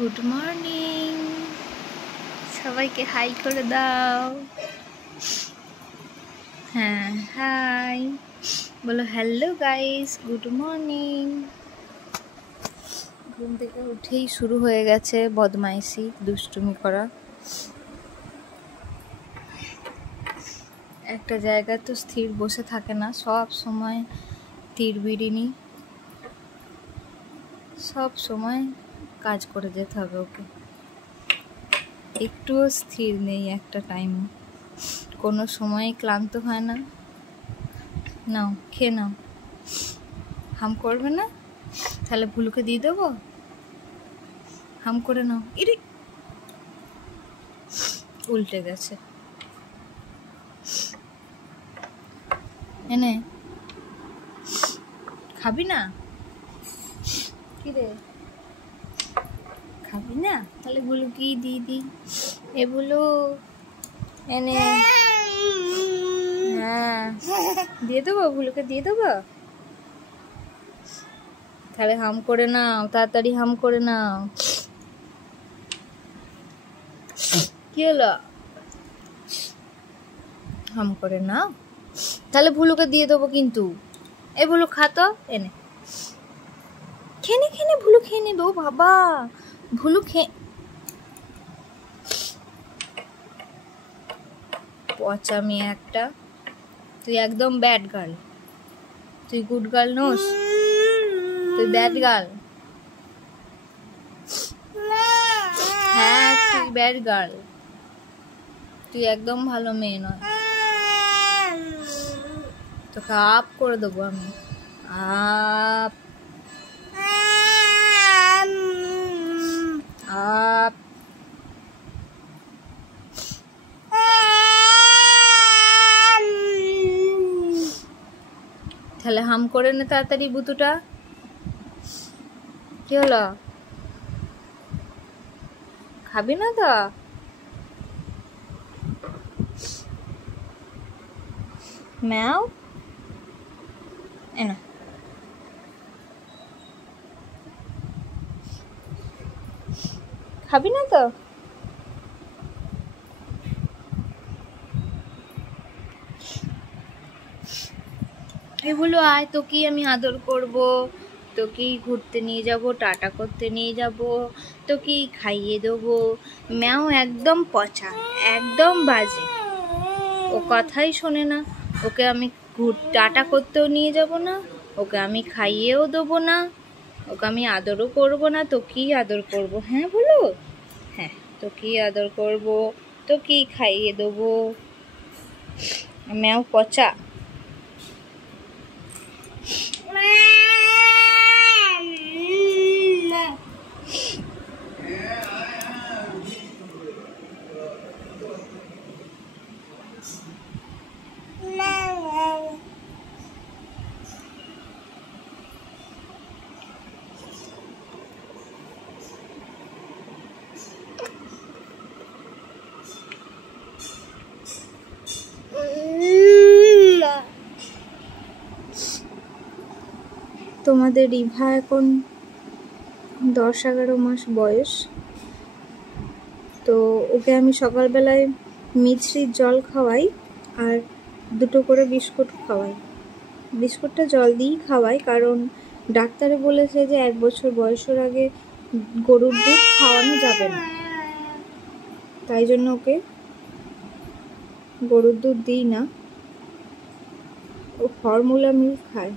Good morning, সবাইকে high করে দাও। হ্যাঁ, হাই বলো। Hello guys, good morning. ঘুম থেকে উঠেই শুরু হয়ে গেছে বদমাইশি, দুষ্টুমি করা। একটা জায়গায় তো স্থির বসে থাকে না, সব সময় তীরবিড়িনি, সব সময় কাজ করে যেতে হবে ওকে। একটুও স্থির নেই একটা টাইম, কোনো সময় ক্লান্ত হয় না। নাও খেয়ে নাও। হাম করবে না? তাহলে ভুলুকে দিয়ে দেবো। হাম করে নাও। ইরে, উল্টে গেছে। এনে খাবি না? কি রে, খাবি না? তাহলে ভুলুকি দিদি এ বলো এনে। হ্যাঁ, দিয়ে দেবো, ভুলুকে দিয়ে দেবো। তাহলে হাম করে নাও, তাড়াতাড়ি হাম করে নাও। কি হলো? হাম করে নাও, তাহলে ভুলুকে দিয়ে দেবো কিন্তু। এ ভুলু খা তো, এনে খেয়ে নে, ভুলু খেয়ে নেবে। ও বাবা, ভুলু খেয়ে। পচা মেয়ে একটা, তুই একদম ব্যাড গার্ল। তুই গুড গার্ল নোস, তুই ব্যাড গার্ল। হ্যাঁ, তুই ব্যাড গার্ল, তুই একদম ভালো মেয়ে নয়। তোকে আপ করে দেবো আমি, আপ আপ। তাহলে হাম করে নে তাড়াতাড়ি বুতুটা। কি হলো, খাবি না তো? ম্যাও এনা, খাবি না তো? এগুলো আয়, তোকেই আমি আদর করব, তোকেই ঘুরতে নিয়ে যাব, টাটা করতে নিয়ে যাব, তোকেই খাইয়ে দেবো। ম্যাও একদম পচা, একদম বাজে, ও কথাই শোনে না। ওকে আমি টাটা করতেও নিয়ে যাব না, ওকে আমি খাইয়েও দেবো না, ওকে আমি আদরও করব না, তোকেই আদর করব। হ্যাঁ বলো, হ্যাঁ তোকেই আদর করব, তোকেই খাইয়ে দেবো। ম্যাও পচা। তোমাদের রিভা এখন 10-11 মাস বয়স, তো ওকে আমি সকালবেলায় মিছরির জল খাওয়াই আর 2টো করে বিস্কুট খাওয়াই। বিস্কুটটা জল দিয়েই খাওয়াই, কারণ ডাক্তারে বলেছে যে 1 বছর বয়সের আগে গরুর দুধ খাওয়ানো যাবে না, তাই জন্য ওকে গরুর দুধ দিই না, ও ফর্মুলা মিল্ক খায়।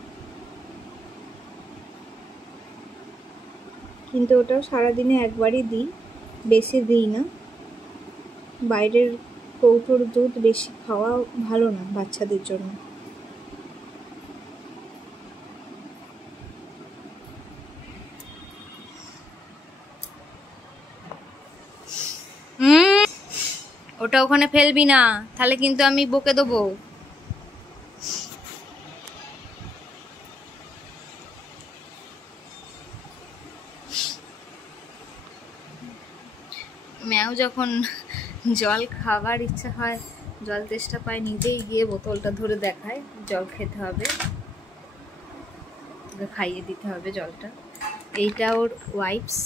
কিন্তু ওটাও সারাদিনে একবারই দিই, বেশি দিই না। বাইরের কৌটোর দুধ বেশি খাওয়া ভালো না বাচ্চাদের জন্য। ওটা ওখানে ফেলবি না, তাহলে কিন্তু আমি বকে দেবো। ম্যাও যখন জল খাবার ইচ্ছা হয়, জল তেষ্টা পায়, নিজেই গিয়ে বোতলটা ধরে দেখায় জল খেতে হবে, খাইয়ে দিতে হবে জলটা। এইটা ওর ওয়াইপস,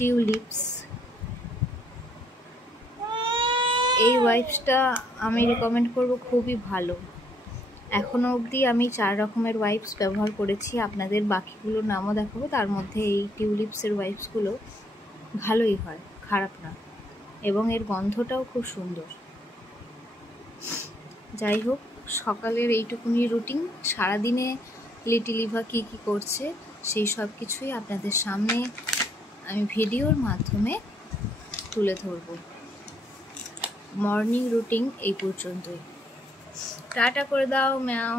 টিউলিপস। এই ওয়াইপসটা আমি রেকমেন্ড করব, খুবই ভালো। এখনো অবধি আমি 4 রকমের ওয়াইপস ব্যবহার করেছি, আপনাদের বাকিগুলোর নামও দেখাবো। তার মধ্যে এই টিউলিপসের ওয়াইপসগুলো ভালোই হয়, খারাপ না, এবং এর গন্ধটাও খুব সুন্দর। যাই হোক, সকালের এইটুকুনি রুটিন। সারাদিনে লিটিল ইভা কী কী করছে সেই সব কিছুই আপনাদের সামনে আমি ভিডিওর মাধ্যমে তুলে ধরব। মর্নিং রুটিন এই পর্যন্তই। টাটা করে দাও ম্যাও।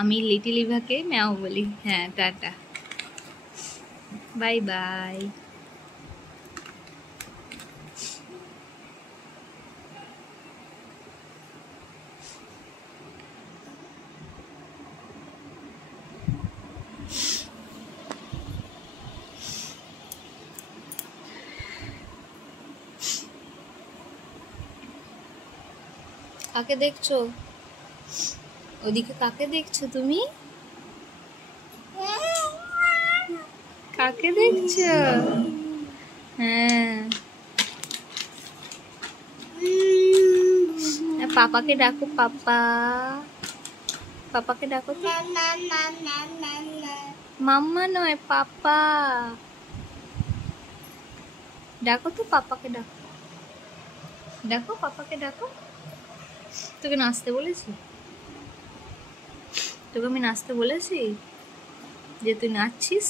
আমি লিটিল ইভাকে ম্যাও বলি। হ্যাঁ, টাটা, বাই বাই। কাকে দেখছো ওদিকে? কাকে দেখছো তুমি? কাকে দেখছো? হ্যাঁ, পাপাকে ডাকো। পাপা, পাপাকে ডাকো তো। মাম্মা নয়, পাপা ডাকো তো, পাপাকে ডাকো। ডাকো, পাপাকে ডাকো। তোকে নাচতে বলেছি? তোকে আমি নাচতে বলেছি যে তুই নাচছিস?